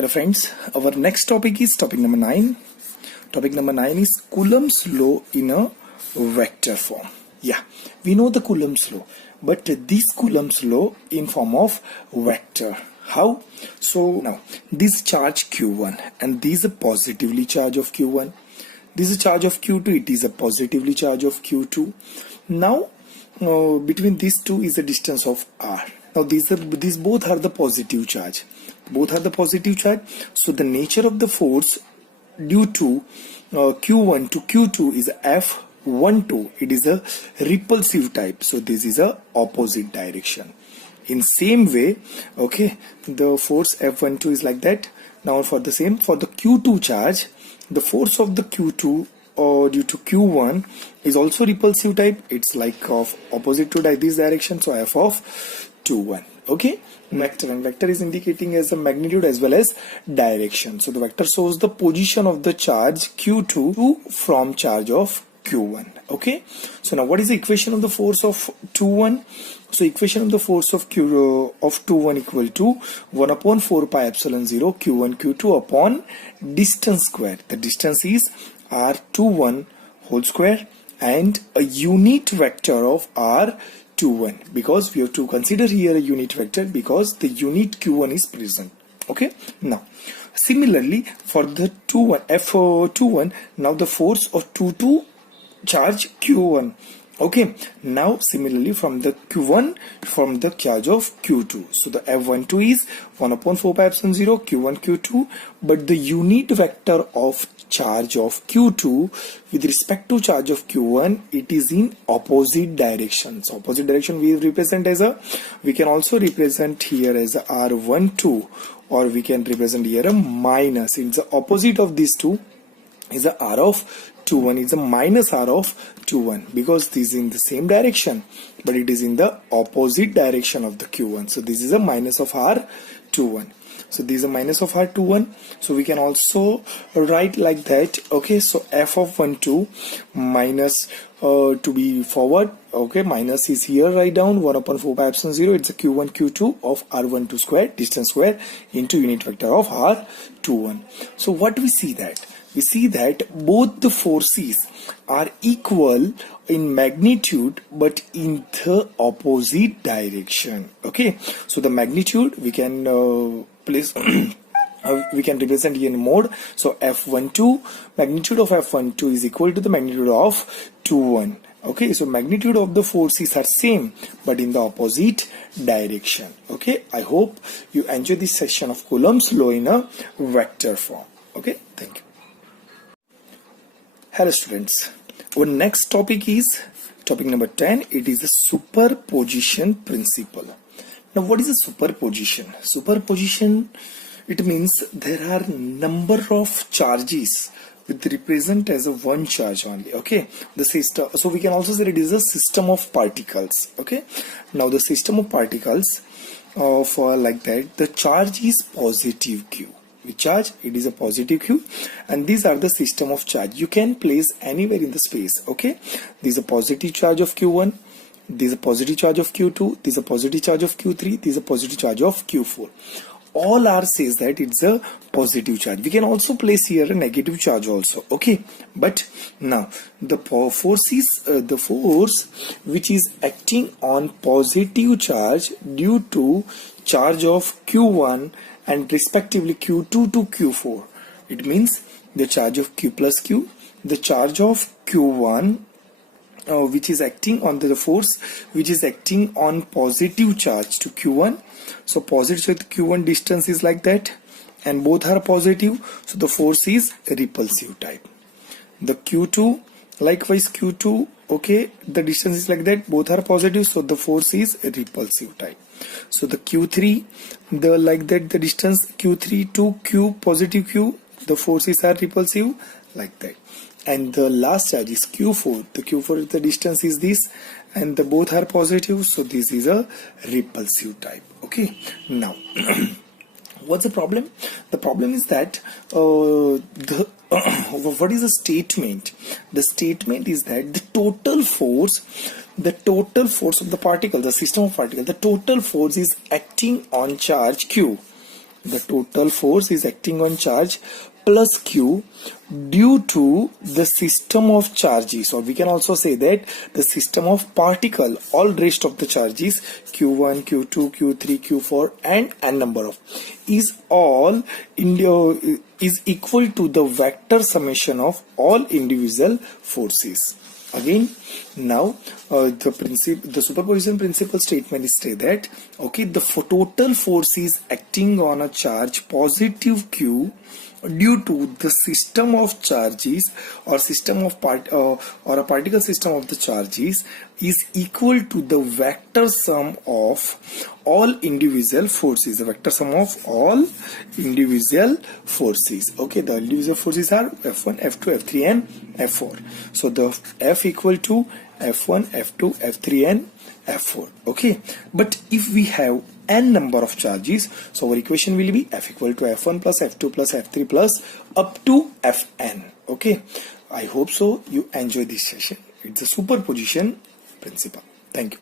Hello friends, our next topic is topic number 9. Topic number 9 is Coulomb's law in a vector form. Yeah, we know the Coulomb's law, but this Coulomb's law in form of vector. How? So now this charge Q1 and this is a positively charge of Q1. This is a charge of Q2, it is a positively charge of Q2. Now between these two is a distance of R. Now these both are the positive charge. Both are the positive charge. So the nature of the force due to Q1 to Q2 is F12. It is a repulsive type. So this is a opposite direction. In same way, okay, the force F12 is like that. Now for the Q2 charge, the force of the Q2 due to Q1 is also repulsive type. It's like of opposite to this direction. So F of 21. Okay, vector, and vector is indicating as a magnitude as well as direction. So the vector shows the position of the charge Q2 from charge of Q1. Okay, so now what is the equation of the force of 21? So equation of the force of of 21 equal to 1 upon 4 pi epsilon 0 Q1 Q2 upon distance square. The distance is R21 whole square and a unit vector of R21, because we have to consider here a unit vector because the unit Q1 is present. Okay, now similarly for the F21, now the force of 22 charge Q1. Okay, now similarly from the Q1 from the charge of Q2. So the F12 is 1 upon 4 pi epsilon 0 Q1 Q2, but the unit vector of charge of Q2 with respect to charge of Q1, it is in opposite direction. So opposite direction we represent as we can also represent here as a R12, or we can represent here a minus. It's the opposite of these two is a R of 21. It's a minus R of 21 because this is in the same direction, but it is in the opposite direction of the Q1. So this is a minus of R21. So this is a minus of R21. So we can also write like that. Okay, so F of 12 minus to be forward. Okay, minus is here, write down 1 upon 4 pi epsilon 0. It's a Q1 Q2 of R12 square distance square into unit vector of R21. So what we see that? We see that both the forces are equal in magnitude but in the opposite direction. Okay, so the magnitude we can place we can represent here in mode. So F12, magnitude of F12 is equal to the magnitude of 21. Okay, so magnitude of the forces are same but in the opposite direction. Okay, I hope you enjoy this section of Coulomb's law in a vector form. Okay, thank you. Hello students, our next topic is topic number 10. It is a superposition principle. Now what is a superposition? Superposition, it means there are number of charges which represent as a one charge only. Okay, the system, so we can also say it is a system of particles. Okay, now the system of particles for like that, the charge is positive Q. With charge, it is a positive Q, and these are the system of charge. You can place anywhere in the space. Okay, this is a positive charge of Q1, this is a positive charge of Q2, this is a positive charge of Q3, this is a positive charge of Q4. All R says that it's a positive charge. We can also place here a negative charge also. Okay, but now the force is the force which is acting on positive charge due to charge of Q1 and respectively Q2 to Q4. It means the charge of Q plus Q, the charge of Q1 which is acting on the force which is acting on positive charge to Q1. So positive to Q1 distance is like that and both are positive, so the force is a repulsive type. The Q2, likewise Q2, okay, the distance is like that, both are positive, so the force is a repulsive type. So the Q3, the like that, the distance Q3 to Q positive Q, the forces are repulsive like that. And the last charge is Q4. The Q4, the distance is this, and the both are positive, so this is a repulsive type. Okay, now what's the problem? The problem is that what is the statement? The statement is that the total force of the particle, the system of particle, the total force is acting on charge Q. the total force is acting on charge plus Q due to the system of charges, or we can also say that the system of particle, all rest of the charges Q1, Q2, Q3, Q4 and n number of, is all is equal to the vector summation of all individual forces. Again, now the superposition principle statement is say that, okay, the total force is acting on a charge positive Q due to the system of charges or system of or a particle system of the charges is equal to the vector sum of all individual forces. The vector sum of all individual forces. Okay, the individual forces are F1, F2, F3 and F4. So the F equal to F1, F2, F3 and F4. Okay, but if we have n number of charges, so our equation will be F equal to F1 plus F2 plus F3 plus up to Fn. Okay, I hope so you enjoy this session. It's a superposition principle. Thank you.